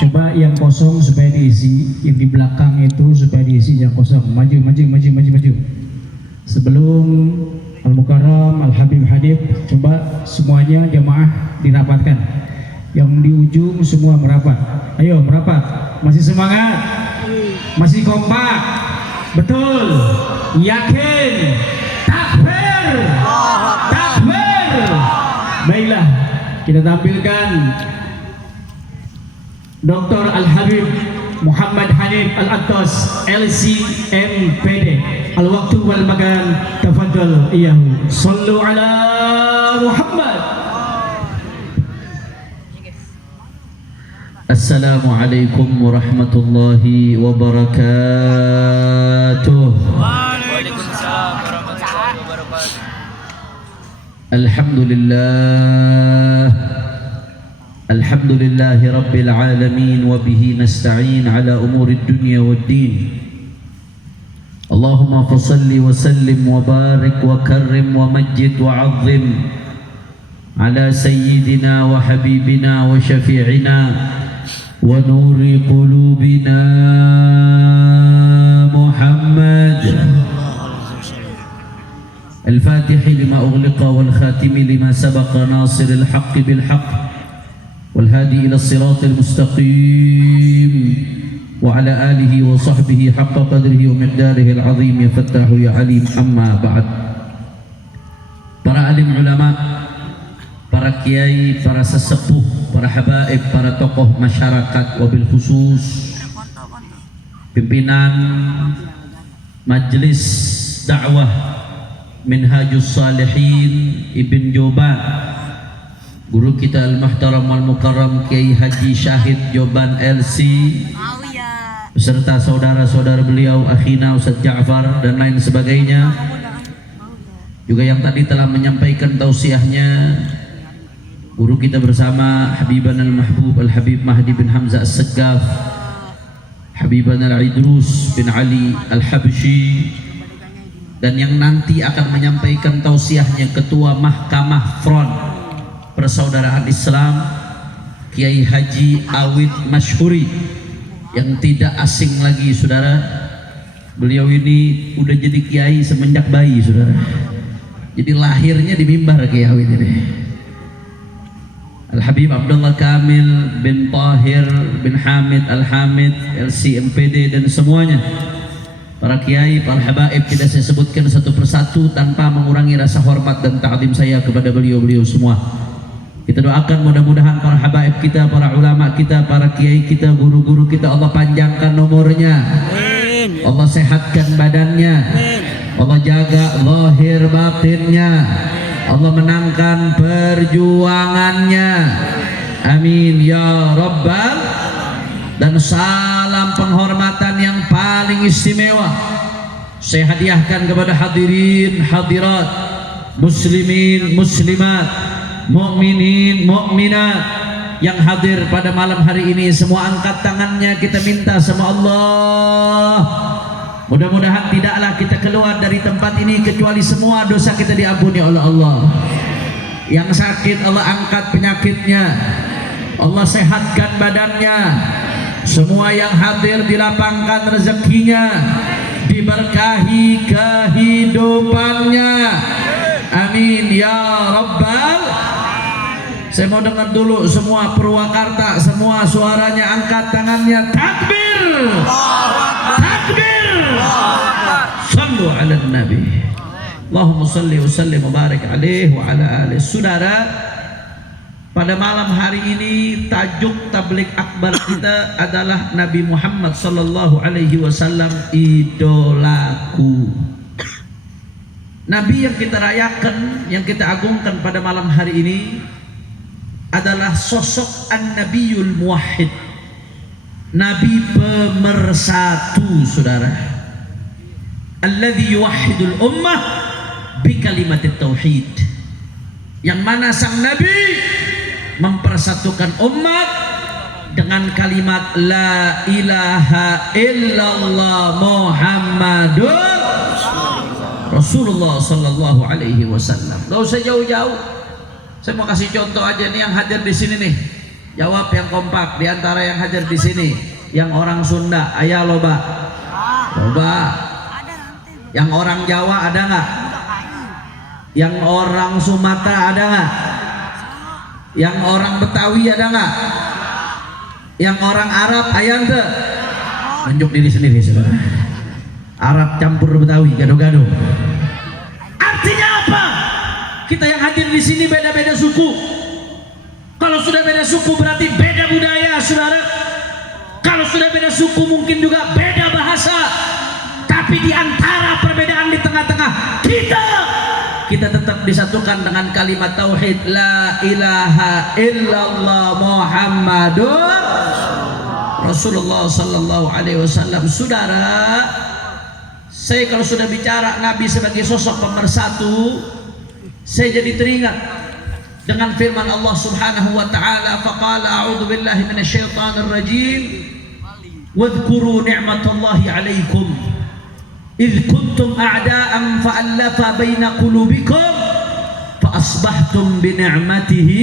Coba yang kosong supaya diisi, yang di belakang itu supaya diisi yang kosong. Maju, maju, maju, maju, maju. Sebelum Al-Mukarram, Al-Habib hadir, coba semuanya jamaah dirapatkan. Yang di ujung semua merapat. Ayo merapat. Masih semangat? Masih kompak? Betul? Yakin? Takbir! Takbir! Baiklah, kita tampilkan Dr. Al-Habib Muhammad Hanif Al-Attas LCMPD. Al-Waktu wal makan, tafadhal iyahu. Sallu ala Muhammad. Assalamualaikum warahmatullahi wabarakatuh. Waalaikumsalam warahmatullahi wabarakatuh. Alhamdulillah. Alhamdulillahi rabbil alamin wa bihi nasta'in ala umuri dunya waddin. Allahumma fasalli wa sallim wa barik wa karrim wa majid wa azzim ala sayyidina wa habibina wa syafi'ina wa nuri qulubina Muhammad الفاتح لما أغلق والخاتم لما سبق ناصر الحق بالحق والهادي إلى الصراط المستقيم وعلى آله وصحبه حق قدره ومقداره العظيم يا فتاح يا عليم. أما بعد. Para alim ulama, para kiai, para sesepuh, para habaib, para tokoh masyarakat, wabil khusus pimpinan majelis dakwah Minhajus Salihin Ibn Joban, guru kita Al-Muhtaram Al-Mukarram Kiai Haji Syahid Joban LC, beserta saudara-saudara beliau Akhina Ustaz Ja'far dan lain sebagainya, juga yang tadi telah menyampaikan tausiahnya guru kita bersama Habiban Al-Mahbub Al-Habib Mahdi bin Hamzah As-Saggaf, Habiban Al-Idrus bin Ali Al-Habsyi, dan yang nanti akan menyampaikan tausiahnya Ketua Mahkamah Front Persaudaraan Islam Kiai Haji Awid Masyhuri, yang tidak asing lagi saudara, beliau ini udah jadi kiai semenjak bayi saudara, jadi lahirnya di mimbar Kiai Awid ini. Al-Habib Abdullah Kamil bin Tahir bin Hamid Al-Hamid LCMPD dan semuanya, para kiai, para habaib, tidak saya sebutkan satu persatu tanpa mengurangi rasa hormat dan ta'zim saya kepada beliau-beliau semua. Kita doakan mudah-mudahan para habaib kita, para ulama kita, para kiai kita, guru-guru kita, Allah panjangkan umurnya, Allah sehatkan badannya, Allah jaga zahir batinnya, Allah menangkan perjuangannya, amin ya rabbal. Dan salam penghormatan yang paling istimewa saya hadiahkan kepada hadirin hadirat, muslimin muslimat, mukminin mukminat yang hadir pada malam hari ini. Semua angkat tangannya, kita minta sama Allah, mudah-mudahan tidaklah kita keluar dari tempat ini kecuali semua dosa kita diampuni oleh Allah. Yang sakit Allah angkat penyakitnya, Allah sehatkan badannya. Semua yang hadir dilapangkan rezekinya, diberkahi kehidupannya, amin ya rabbal. Saya mau dengar dulu semua Purwakarta, semua suaranya angkat tangannya, takbir, takbir, sallu ala nabi, Allahumma salli wa sallim wa barik alaihi wa ala alihi. Saudara, pada malam hari ini tajuk tabligh akbar kita adalah Nabi Muhammad sallallahu alaihi wasallam idolaku. Nabi yang kita rayakan, yang kita agungkan pada malam hari ini adalah sosok An-Nabiyul Muwahhid, Nabi pemersatu saudara. Alladzi yuwahhidul ummah bi kalimatit tauhid, yang mana sang Nabi mempersatukan umat dengan kalimat la ilaha illallah Muhammadur Rasulullah sallallahu alaihi wasallam. Enggak usah jauh-jauh. Saya mau kasih contoh aja nih yang hadir di sini nih. Jawab yang kompak di antara yang hadir di sini. Yang orang Sunda, ayah loba. Loba. Yang orang Jawa ada nggak? Yang orang Sumatera ada nggak? Yang orang Betawi ada nggak? Yang orang Arab ayah ente? Tunjuk diri sendiri saudara. Arab campur Betawi, gado-gado. Artinya apa? Kita yang hadir di sini beda-beda suku. Kalau sudah beda suku berarti beda budaya, saudara. Kalau sudah beda suku mungkin juga beda bahasa. Tapi di antara perbedaan di tengah-tengah kita tetap disatukan dengan kalimat tauhid la ilaha illallah Muhammadur Rasulullah sallallahu alaihi wasallam. Saudara, saya kalau sudah bicara Nabi sebagai sosok pemersatu, saya jadi teringat dengan firman Allah Subhanahu wa taala, faqala a'udzu billahi minasyaitonir rajim wadhkuru ni'matallahi 'alaikum idh kuntum a'da'an fa'alafa baina qulubikum fa asbahtum bi ni'matihi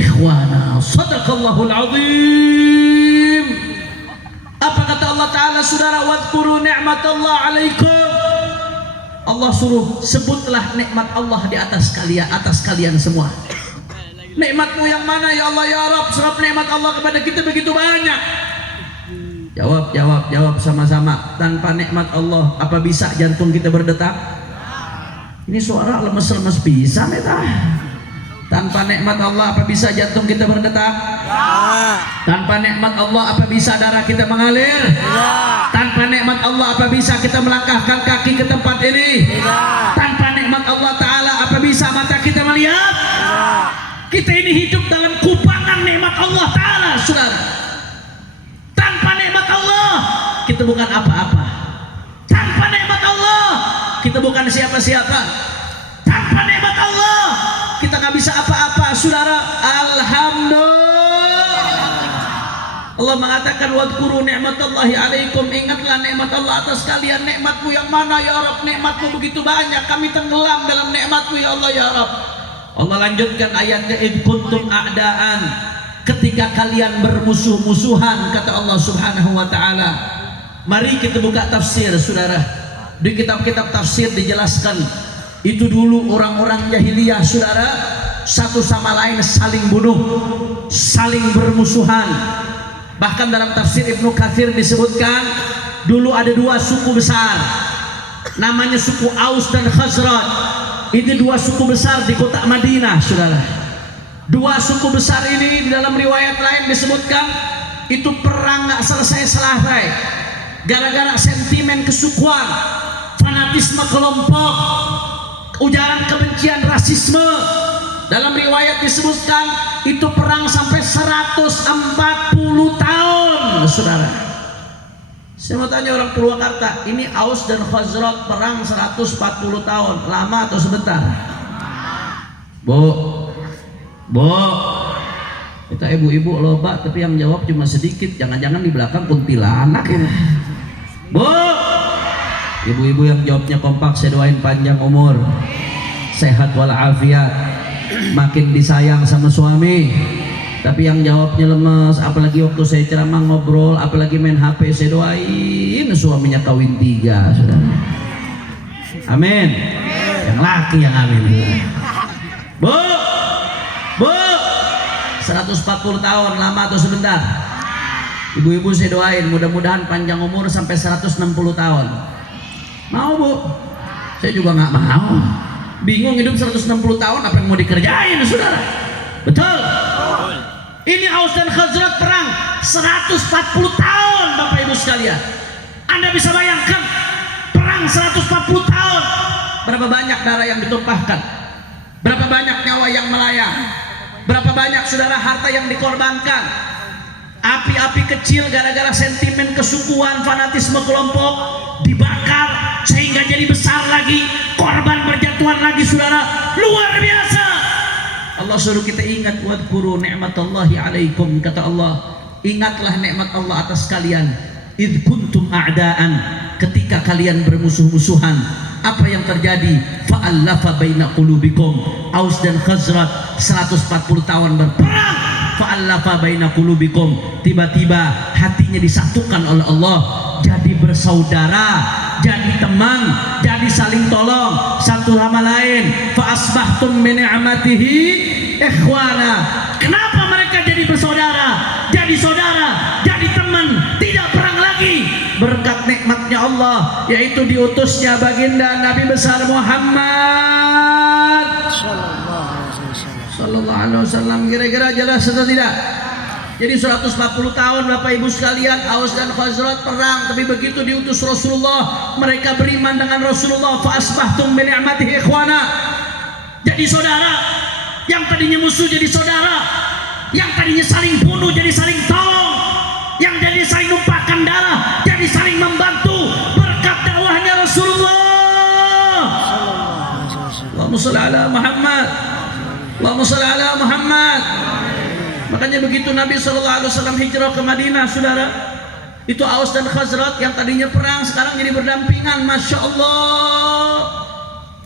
ikhwana. Shadaqallahul 'azim. Apa kata Allah taala saudara? Wadhkuru ni'matallahi 'alaikum. Allah suruh sebutlah nikmat Allah di atas kalian semua. Nikmatmu yang mana ya Allah ya Rabb? Sebab nikmat Allah kepada kita begitu banyak. Jawab sama-sama. Tanpa nikmat Allah apa bisa jantung kita berdetak? Ini suara lemes-lemes bisa meta. Tanpa nikmat Allah apa bisa jantung kita berdetak? Tanpa nikmat Allah apa bisa darah kita mengalir? Tanpa nikmat Allah apa bisa kita melangkahkan kaki ke tempat ini? Tanpa nikmat Allah Ta'ala apa bisa mata kita melihat? Kita ini hidup dalam kubangan nikmat Allah Ta'ala, saudara. Tanpa nikmat Allah kita bukan apa-apa. Tanpa nikmat Allah kita bukan siapa-siapa. Tanpa nikmat Allah kita nggak bisa apa-apa, saudara. Alhamdulillah. Allah mengatakan wadhkuru ni'matallahi 'alaikum, ingatlah nikmat Allah atas kalian. Nikmatmu yang mana ya Rabb? Nikmatmu begitu banyak, kami tenggelam dalam nikmatmu ya Allah ya Rabb. Allah lanjutkan ayatnya, id kuntum a'daan, ketika kalian bermusuh-musuhan, kata Allah Subhanahu wa taala. Mari kita buka tafsir, saudara. Di kitab-kitab tafsir dijelaskan itu dulu orang-orang jahiliyah, saudara, satu sama lain saling bunuh, saling bermusuhan. Bahkan dalam tafsir Ibnu Katsir disebutkan dulu ada dua suku besar, namanya suku Aus dan Khazraj. Ini dua suku besar di kota Madinah, saudara. Dua suku besar ini di dalam riwayat lain disebutkan itu perang nggak selesai-selesai gara-gara sentimen kesukuan, fanatisme kelompok, ujaran kebencian, rasisme. Dalam riwayat disebutkan itu perang sampai 140 tahun, saudara. Saya mau tanya orang Purwakarta, ini Aus dan Khazraj perang 140 tahun, lama atau sebentar? Bu, kita ibu-ibu loba, tapi yang jawab cuma sedikit. Jangan-jangan di belakang kuntilanak ya. Bu, ibu-ibu yang jawabnya kompak, saya doain panjang umur, sehat walafiat, makin disayang sama suami. Tapi yang jawabnya lemes, apalagi waktu saya ceramah ngobrol, apalagi main HP, saya doain suaminya kawin 3, saudara. Amin. Yang laki yang amin. Bu, 140 tahun, lama atau sebentar? Ibu-ibu saya doain mudah-mudahan panjang umur sampai 160 tahun. Mau bu? Saya juga nggak mau. Bingung hidup 160 tahun, apa yang mau dikerjain, saudara? Betul? Ini Aus dan Khazraj perang 140 tahun, Bapak Ibu sekalian. Anda bisa bayangkan perang 140 tahun, berapa banyak darah yang ditumpahkan, berapa banyak nyawa yang melayang, berapa banyak saudara harta yang dikorbankan. Api-api kecil gara-gara sentimen kesukuan, fanatisme kelompok dibakar sehingga jadi besar lagi, korban berjatuhan lagi, saudara. Luar biasa. Allah suruh kita ingat, wadhkuru ni'matallahi 'alaikum, kata Allah, ingatlah nikmat Allah atas kalian. Idh kuntum a'daan, ketika kalian bermusuh-musuhan. Apa yang terjadi? Fa'allafa baina qulubikum. Aus dan Khazraj 140 tahun berperang. fa'allafa baina qulubikum, tiba-tiba hatinya disatukan oleh Allah, jadi bersaudara, jadi teman, jadi saling tolong satu sama lain. Fa asbahtum bi ni'matihi ikhwana. Kenapa mereka jadi bersaudara, jadi saudara, jadi teman, tidak perang lagi? Berkat nikmatnya Allah, yaitu diutusnya baginda Nabi besar Muhammad sallallahu alaihi wasallam. Kira-kira jelas atau tidak? Jadi 140 tahun Bapak Ibu sekalian, Aus dan Khazraj perang, tapi begitu diutus Rasulullah, mereka beriman dengan Rasulullah. Fa asbahtum bi ni'matihi ikhwana. Jadi saudara, yang tadinya musuh jadi saudara, yang tadinya saling bunuh jadi saling tolong, yang jadi saling numpahkan darah jadi saling membantu berkat dakwahnya Rasulullah. Allahumma shalli ala Muhammad. Allahumma shalli ala Muhammad. Makanya begitu Nabi SAW hijrah ke Madinah, saudara, itu Aus dan Khazraj yang tadinya perang sekarang jadi berdampingan. Masya Allah,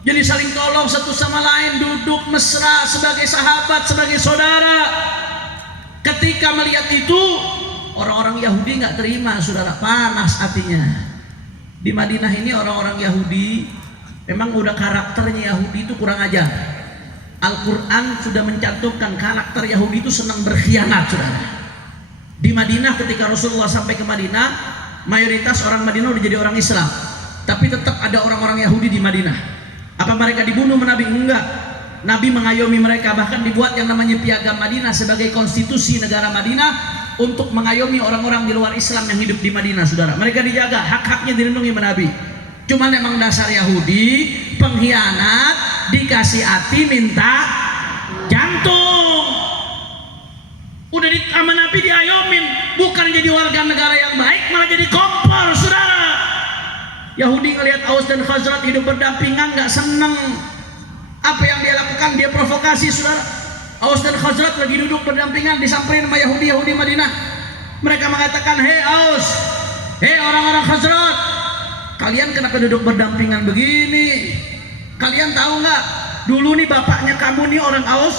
jadi saling tolong satu sama lain, duduk mesra sebagai sahabat, sebagai saudara. Ketika melihat itu, orang-orang Yahudi nggak terima, saudara, panas hatinya. Di Madinah ini orang-orang Yahudi memang udah karakternya Yahudi itu kurang ajar. Al-Quran sudah mencantumkan karakter Yahudi itu senang berkhianat, saudara. Di Madinah ketika Rasulullah sampai ke Madinah, mayoritas orang Madinah udah jadi orang Islam, tapi tetap ada orang-orang Yahudi di Madinah. Apa mereka dibunuh Nabi? Enggak. Nabi mengayomi mereka, bahkan dibuat yang namanya Piagam Madinah sebagai konstitusi negara Madinah untuk mengayomi orang-orang di luar Islam yang hidup di Madinah, saudara. Mereka dijaga, hak-haknya dilindungi oleh Nabi. Cuman memang dasar Yahudi, pengkhianat, dikasih hati minta jantung. Udah sama Nabi diayomin, bukan jadi warga negara yang baik, malah jadi kompor, saudara. Yahudi ngelihat Aus dan Khazraj hidup berdampingan, nggak seneng. Apa yang dia lakukan? Dia provokasi, saudara. Aus dan Khazraj lagi duduk berdampingan, disamperin sama Yahudi Madinah. Mereka mengatakan, hei Aus, hei orang-orang Khazraj, kalian kenapa duduk berdampingan begini? Kalian tahu nggak? Dulu nih bapaknya kamu nih orang Aus